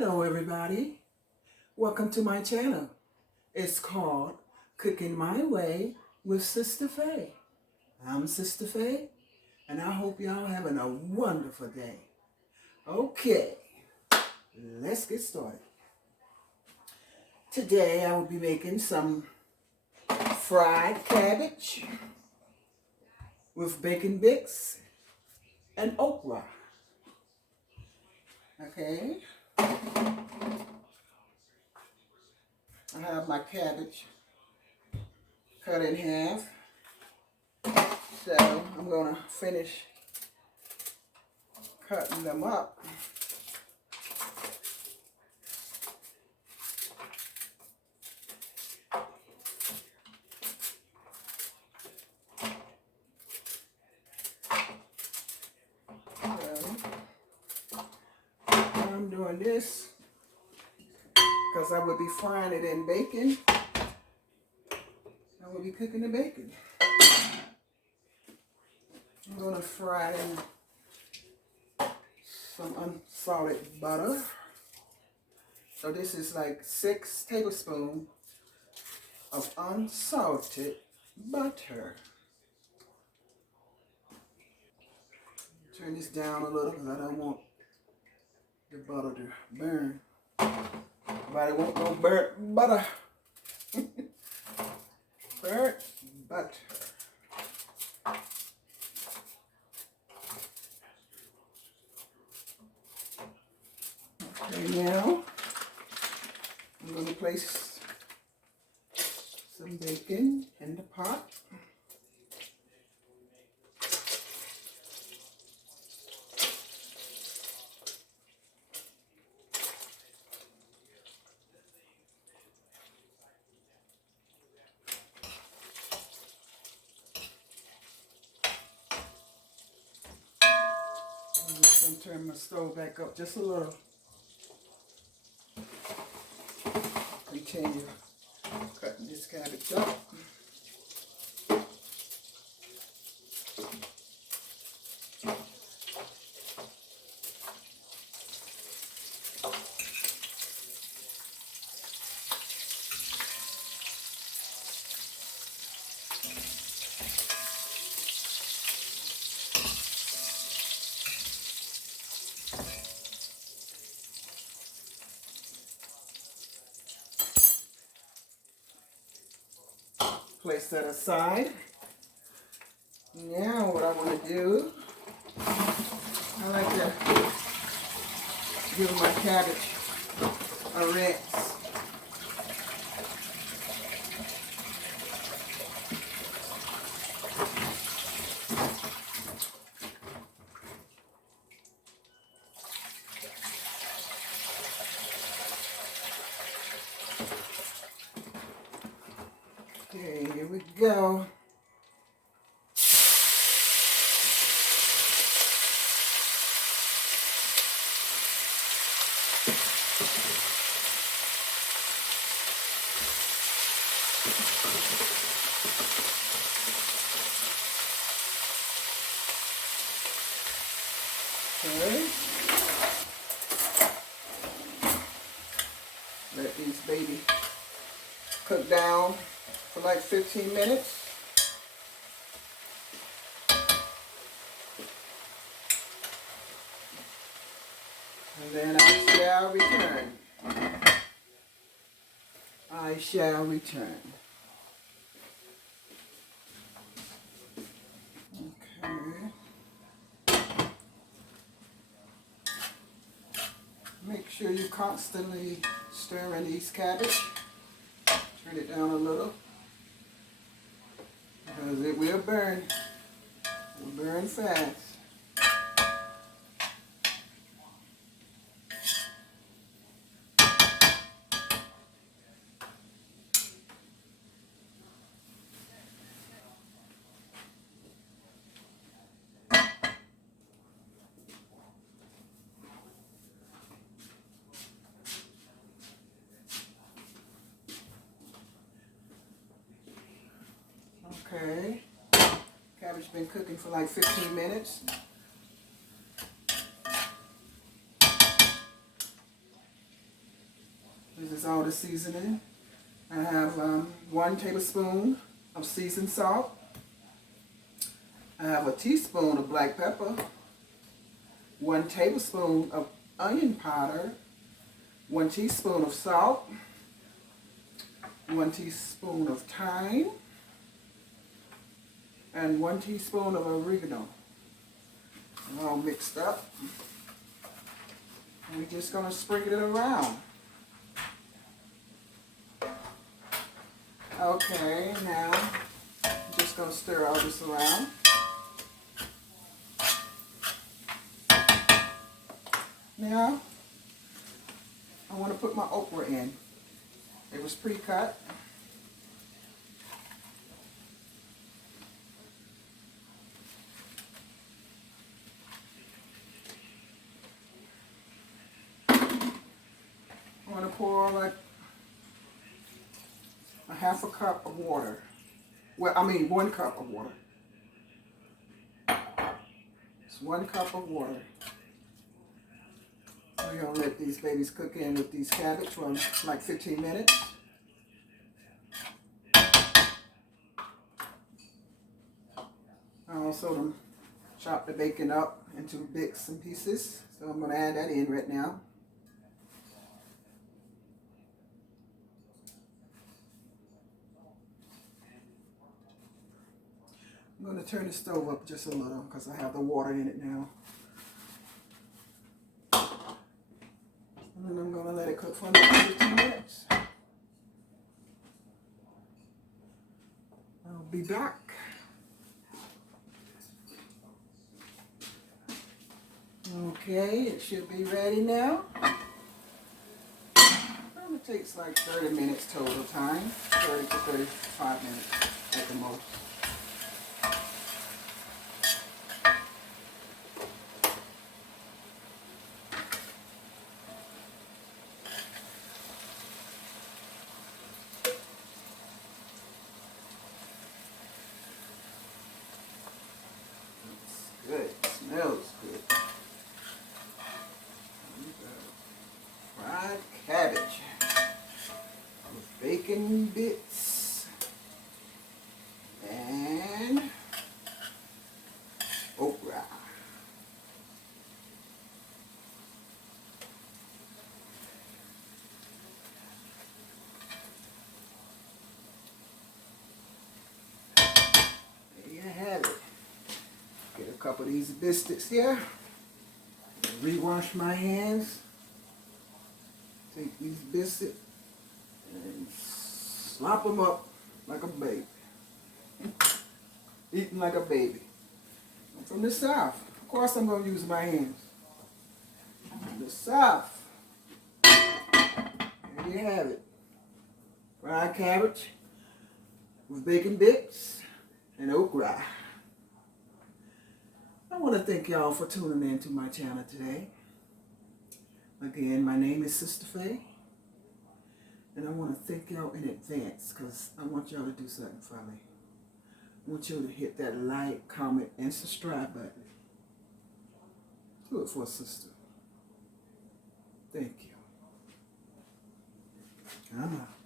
Hello everybody, welcome to my channel. It's called Cooking My Way with Sister Faye. I'm Sister Faye and I hope y'all having a wonderful day. Okay, let's get started. Today I will be making some fried cabbage with bacon bits and okra. Okay. I have my cabbage cut in half, so I'm going to finish cutting them up. So I'm doing this because I will be frying it in bacon. I will be cooking the bacon. I'm going to fry it in some unsalted butter. So this is like 6 tablespoons of unsalted butter. Turn this down a little because I don't want the butter to burn. Nobody want no burnt butter. Burnt butter. Okay, now I'm going to place some bacon in the pot. I'm just going to turn my stove back up just a little. Continue cutting this cabbage up. Place that aside. Now what I want to do, I like to give my cabbage a rinse. Okay, here we go. Okay. Let these baby cook down for like 15 minutes. And then I shall return. I shall return. Okay. Make sure you constantly stirring these cabbage. Turn it down a little. Because it will burn. It will burn fast. Okay. Cabbage been cooking for like 15 minutes. is all the seasoning. I have 1 tablespoon of seasoned salt. I have a teaspoon of black pepper, 1 tablespoon of onion powder, 1 teaspoon of salt, 1 teaspoon of thyme, and 1 teaspoon of oregano. All mixed up. And we're just going to sprinkle it around. Okay, now I'm just going to stir all this around. Now, I want to put my okra in. It was pre-cut. I'm going to pour like a 1/2 cup of water. Well, I mean 1 cup of water. It's 1 cup of water. We're going to let these babies cook in with these cabbage for like 15 minutes. I also chop the bacon up into bits and pieces. So I'm going to add that in right now. I'm going to turn the stove up just a little because I have the water in it now. And then I'm going to let it cook for another 15 minutes. I'll be back. Okay, it should be ready now. Probably takes like 30 minutes total time. 30 to 35 minutes at the most. Good. Smells good. Fried cabbage with bacon bits and okra. There you have it. Get a couple of these biscuits here. Rewash my hands. Take these biscuits and slop them up like a baby. Eating like a baby. I'm from the South. Of course I'm going to use my hands. From the South. There you have it. Fried cabbage with bacon bits and okra. I want to thank y'all for tuning in to my channel today. Again, my name is Sister Faye. And I want to thank y'all in advance because I want y'all to do something for me. I want y'all to hit that like, comment, and subscribe button. Do it for a sister. Thank you. I'm out.